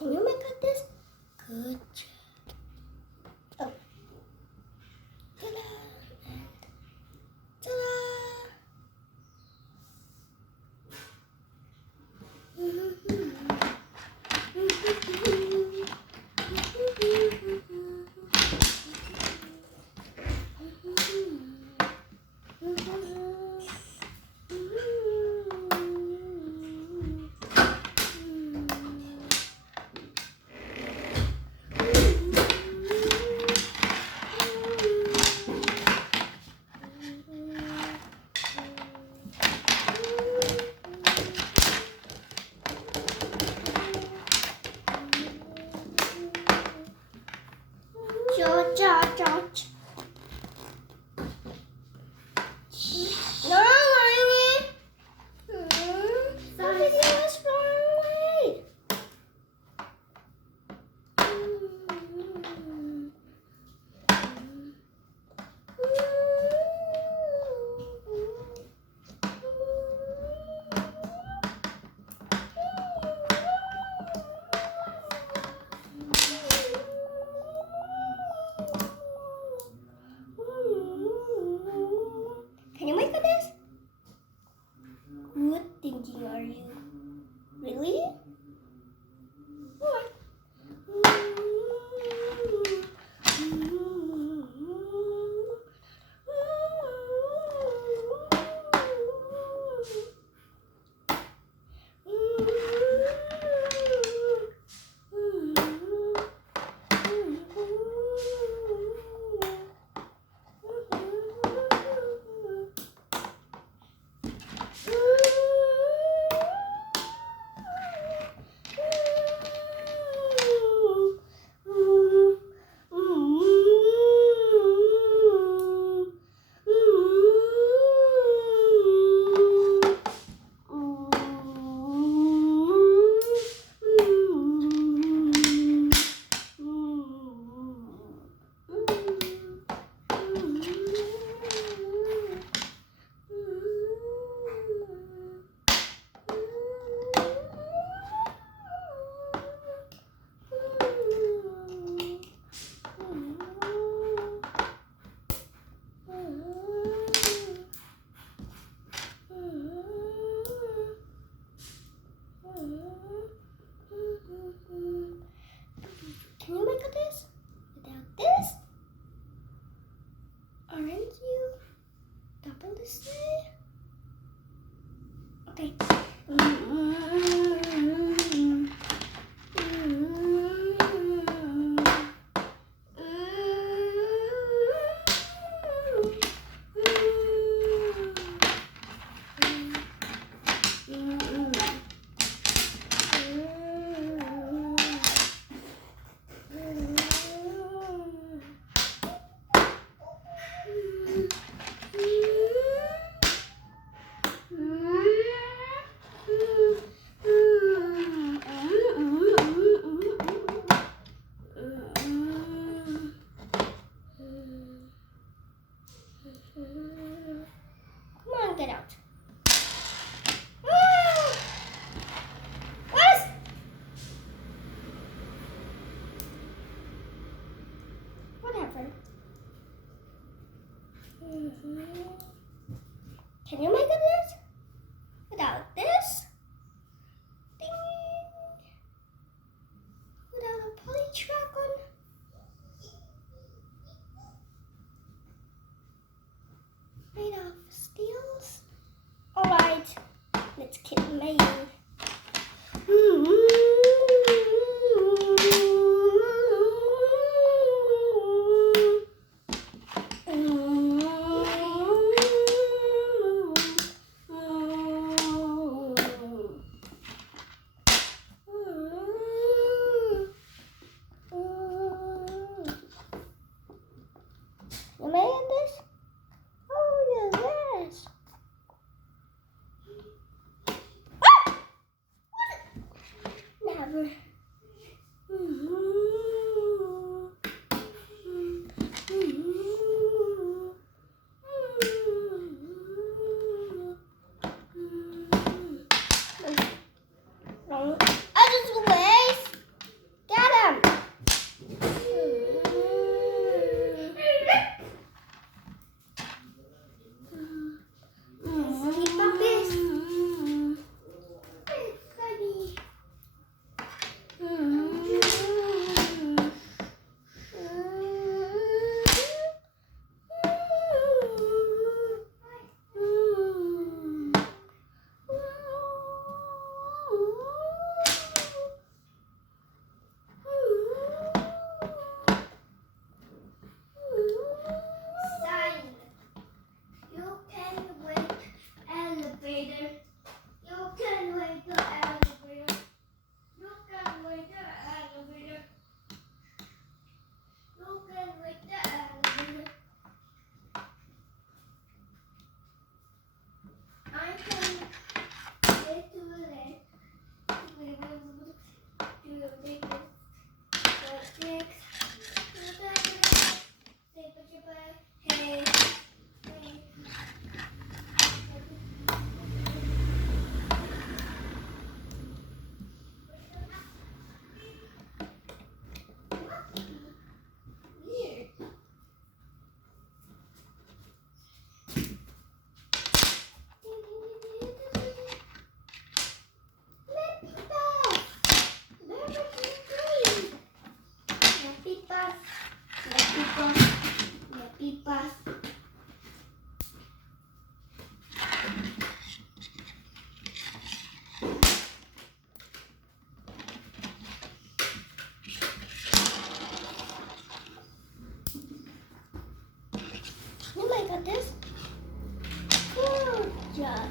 Can you make like this? Good job. Oh. Ta-da! And ta-da! George. No, Riley. The video is far away. Can you make this? Good thinking, are you? Really? What? Can you make this without this? Aren't you double this way? Okay. Come on, get out. What? Whatever. Can you make this without this? Ding. Without a polytragon? Made of steels? Alright, let's keep making. You made this? Oh, yeah, yes. Never. Wrong. I just waste. at this. Good job.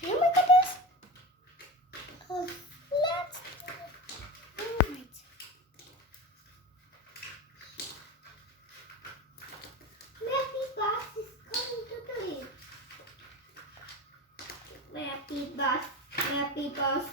Can you look at this? Let's. Alright. Happy bus is coming to the Happy bus